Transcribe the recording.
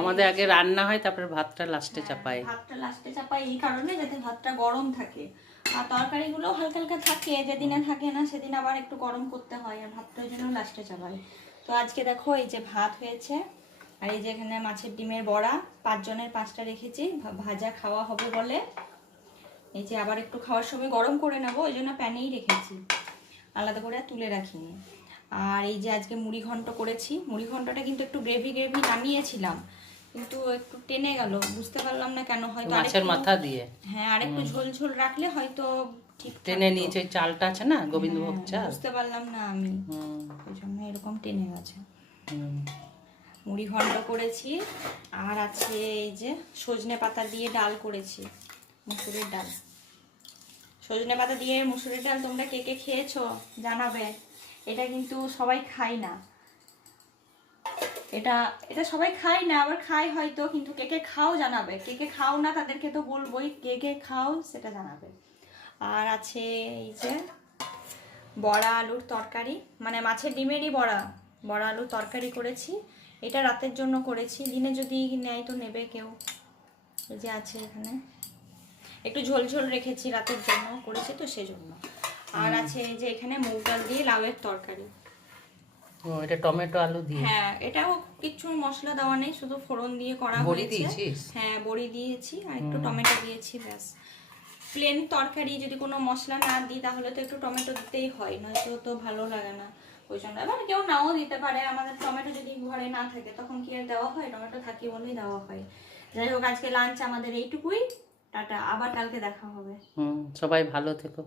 আমাদের আগে রান্না হয়, তারপরে ভাতটা লাস্টে চাপাই। ভাতটা লাস্টে চাপাই এই কারণে যাতে ভাতটা গরম থাকে, আর তরকারিগুলো হালকা হালকা থাকে, যেদিনে থাকে না সেদিন আবার একটু গরম করতে হয়, আর ভাতটা ওই জন্য লাস্টে চাপাই। তো আজকে দেখো এই যে ভাত হয়েছে, আর এই যে এখানে মাছের ডিমের বড়া, 5 জনের 5টা রেখেছি, ভাজা খাওয়া হবে বলে। এই যে আবার একটু খাওয়ার সময় গরম করে নেবো, ওই জন্য প্যানেই রেখেছি, আলাদা করে তুলে রাখিনি। আর এই যে আজকে মুড়ি ঘন্ট করেছি, মুড়ি ঘন্টটা কিন্তু একটু গ্রেভি গ্রেভি নামিয়েছিলাম, কিন্তু একটু টেনে গেল, বুঝতে পারলাম না কেন, হয়তো মাছের মাথা দিয়ে। হ্যাঁ, আর একটু ঝোল ঝোল রাখলে হয়তো ঠিক টেনে নিয়েছে, ওই চালটা আছে না গোবিন্দভোগ চাল, বুঝতে পারলাম না আমি, ওই জন্য এরকম টেনে গেছে। মুড়ি ঘন্ট করেছি, আর আছে এই যে সজনে পাতা দিয়ে ডাল করেছি, মুসুরির ডাল। সজনে পাতা দিয়ে মুসুরির ডাল তোমরা কে কে খেয়েছো জানাবে। এটা কিন্তু সবাই খায় না, এটা এটা সবাই খায় না, আবার খায় হয়তো, কিন্তু কে কে খাও জানাবে, কে কে খাও না তাদেরকে তো বলবোই, কে কে খাও সেটা জানাবে। আর আছে এই যে বড়া আলুর তরকারি, মানে মাছের ডিমেরই বড়া, বড়া আলুর তরকারি করেছি। এটা রাতের জন্য করেছি, দিনে যদি নেয় তো নেবে কেউ। এই যে আছে এখানে একটু ঝোল ঝোল রেখেছি, রাতের জন্য করেছি তো সেজন্য। আর আছে এই যে এখানে মুগ ডাল দিয়ে লাউয়ের তরকারি। ও, এটা টমেটো আলু দিয়ে? হ্যাঁ, এটাও কিছু মশলা দেওয়া নেই, শুধু ফোড়ন দিয়ে করা হয়েছে। বড়ি দিয়েছিস? হ্যাঁ, বড়ি দিয়েছি আর একটু টমেটো দিয়েছি, ব্যাস। প্লেন তরকারি যদি কোনো মশলা না দিই তাহলে তো একটু টমেটো দিতেই হয়, নয়তো তো ভালো লাগে না, ওই জন্য। এবার কেউ নাও দিতে পারে, আমাদের টমেটো যদি ঘরে না থাকে তখন কি আর দেওয়া হয়, টমেটো থাকি বলেই দেওয়া হয়। যাই হোক, আজকে লাঞ্চ আমাদের এইটুকুই, টাটা, আবার কালকে দেখা হবে। সবাই ভালো থেকো।